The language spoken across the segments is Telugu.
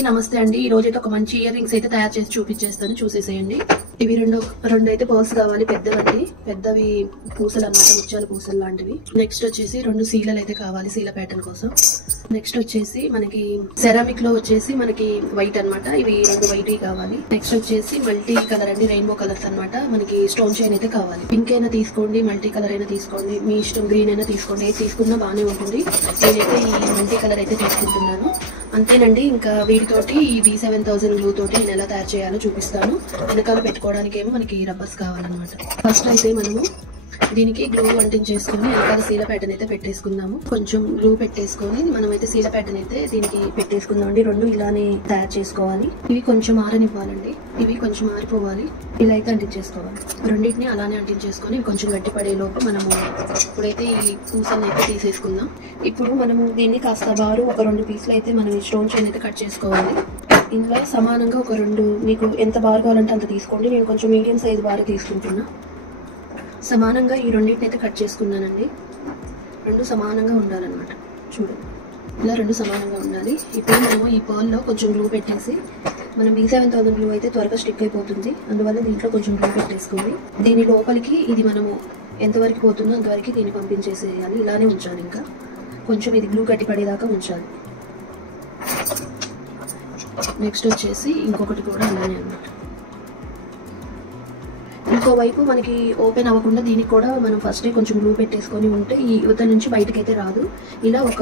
అందరికీ నమస్తే అండి। ఈ రోజు అయితే ఒక మంచి ఇయర్ రింగ్స్ అయితే తయారు చేసి చూపించేస్తాను, చూసేసేయండి। ఇవి రెండు అయితే పర్ల్స్ కావాలి, పెద్దవండి, పెద్దవి పూసలు అన్నమాట, ముత్యాల పూసలు లాంటివి। నెక్స్ట్ వచ్చేసి 2 సీలలు అయితే కావాలి, సీల ప్యాటర్న్ కోసం। నెక్స్ట్ వచ్చేసి మనకి సెరామిక్ లో వచ్చేసి మనకి వైట్ అన్నమాట, ఇవి 2 వైట్ కావాలి। నెక్స్ట్ వచ్చేసి మల్టీ కలర్ అండి, రెయిన్బో కలర్స్ అన్నమాట, మనకి స్టోన్ చైన్ అయితే కావాలి। పింక్ అయినా తీసుకోండి, మల్టీ కలర్ అయినా తీసుకోండి, మీ ఇష్టం, గ్రీన్ అయినా తీసుకోండి, ఏది తీసుకున్నా బాగానే ఉంటుంది। నేనైతే ఈ మల్టీ కలర్ అయితే తీసుకుంటున్నాను, అంతేనండి। ఇంకా వీటితోటి ఈ B7000 గ్లూ తోటి నేను ఎలా తయారు చేయాలో చూపిస్తాను। వెనకాల పెట్టుకోవడానికి ఏమో మనకి రబ్బర్స్ కావాలన్నమాట। ఫస్ట్ అయితే మనము దీనికి గ్లూ అంటించేసుకుని వెనకాల సీల ప్యాటర్న్ అయితే పెట్టేసుకుందాము। కొంచెం గ్లూ పెట్టేసుకొని మనమైతే సీల ప్యాటర్న్ అయితే దీనికి పెట్టేసుకుందాం అండి। 2 ఇలానే తయారు చేసుకోవాలి, ఇవి కొంచెం ఆరనివ్వాలండి, ఇవి కొంచెం ఆరిపోవాలి, ఇలా అయితే అంటించేసుకోవాలి। రెండింటిని అలానే అంటించేసుకొని కొంచెం గట్టి పడేలోపు మనము ఇప్పుడైతే ఈ పూసలను అయితే తీసేసుకుందాం। ఇప్పుడు మనము దీన్ని కాస్త బారు ఒక 2 పీసులు అయితే మనం ఈ స్టోన్ చైన్ అయితే కట్ చేసుకోవాలి। ఇందులో సమానంగా ఒక 2, మీకు ఎంత బారు కావాలంటే అంత తీసుకోండి, నేను కొంచెం మీడియం సైజు బారు తీసుకుంటున్నా। సమానంగా ఈ రెండింటిని అయితే కట్ చేసుకున్నానండి, 2 సమానంగా ఉండాలన్నమాట, చూడండి ఇలా 2 సమానంగా ఉండాలి। ఇప్పుడు మనము ఈ పర్ల్లో కొంచెం గ్లూ పెట్టేసి, మనం B7000 గ్లూ అయితే త్వరగా స్టిక్ అయిపోతుంది, అందువల్ల దీంట్లో కొంచెం గ్లూ పెట్టేసుకోండి। దీని లోపలికి ఇది మనము ఎంతవరకు పోతుందో అంతవరకు దీన్ని పంపించేసేయాలి, ఇలానే ఉంచాలి, ఇంకా కొంచెం ఇది గ్లూ కట్టి పడేదాకా ఉంచాలి। నెక్స్ట్ వచ్చేసి ఇంకొకటి కూడా అలానే అన్నమాట, ఇంకోవైపు మనకి ఓపెన్ అవ్వకుండా దీనికి కూడా మనం ఫస్ట్ కొంచెం గ్లూ పెట్టేసుకొని ఉంటే ఈ యువత నుంచి బయటకైతే రాదు। ఇలా ఒక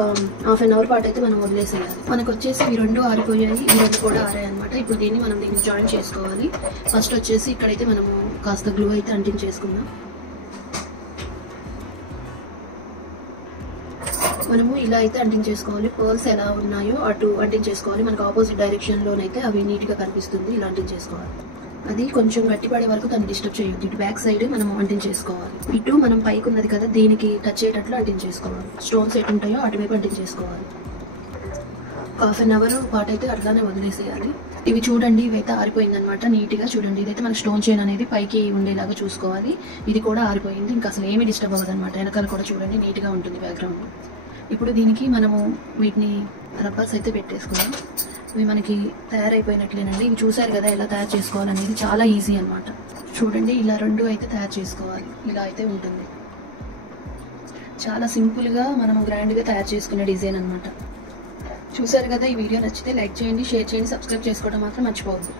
½ అన్ అవర్ పాటు అయితే మనం వదిలేసేయాలి। మనకు వచ్చేసి ఈ 2 ఆరిపోయాయి, ఈ 2 కూడా ఆరాయి అనమాట। ఇప్పుడు దీన్ని మనం దీన్ని జాయిన్ చేసుకోవాలి। ఫస్ట్ వచ్చేసి ఇక్కడైతే మనము కాస్త గ్లూ అయితే అంటించేసుకుందాం। మనము ఇలా అయితే అంటించేసుకోవాలి, పర్ల్స్ ఎలా ఉన్నాయో అటు అంటించేసుకోవాలి, మనకు ఆపోజిట్ డైరెక్షన్లోనైతే అవి నీట్గా కనిపిస్తుంది, ఇలా అంటించేసుకోవాలి। అది కొంచెం గట్టిపడే వరకు దాన్ని డిస్టర్బ్ చేయొద్దు, ఇటు బ్యాక్ సైడ్ మనం అంటించేసుకోవాలి, ఇటు మనం పైకి ఉన్నది కదా దీనికి టచ్ అయ్యేటట్లు అంటించేసుకోవాలి, స్టోన్స్ ఎటు ఉంటాయో అటువైపు అంటించేసుకోవాలి। ½ అన్ అవర్ పాటు అయితే అట్లానే వదిలేసేయాలి। ఇవి చూడండి, ఇవైతే ఆరిపోయిందనమాట, నీట్గా చూడండి, ఇదైతే మన స్టోన్ చైన్ అనేది పైకి ఉండేలాగా చూసుకోవాలి। ఇది కూడా ఆరిపోయింది, ఇంకా అసలు ఏమీ డిస్టర్బ్ అవ్వదు అనమాట, వెనకాల కూడా చూడండి నీట్గా ఉంటుంది బ్యాక్గ్రౌండ్। ఇప్పుడు దీనికి మనము వీటిని రబ్బర్స్ అయితే పెట్టేసుకుందాం, ఇవి మనకి తయారైపోయినట్లేనండి। ఇవి చూసారు కదా ఎలా తయారు చేసుకోవాలనేది, చాలా ఈజీ అనమాట। చూడండి ఇలా 2 అయితే తయారు చేసుకోవాలి, ఇలా అయితే ఉంటుంది, చాలా సింపుల్గా మనము గ్రాండ్గా తయారు చేసుకునే డిజైన్ అనమాట। చూసారు కదా, ఈ వీడియో నచ్చితే లైక్ చేయండి, షేర్ చేయండి, సబ్స్క్రైబ్ చేసుకోవడం మాత్రం మర్చిపోవద్దు।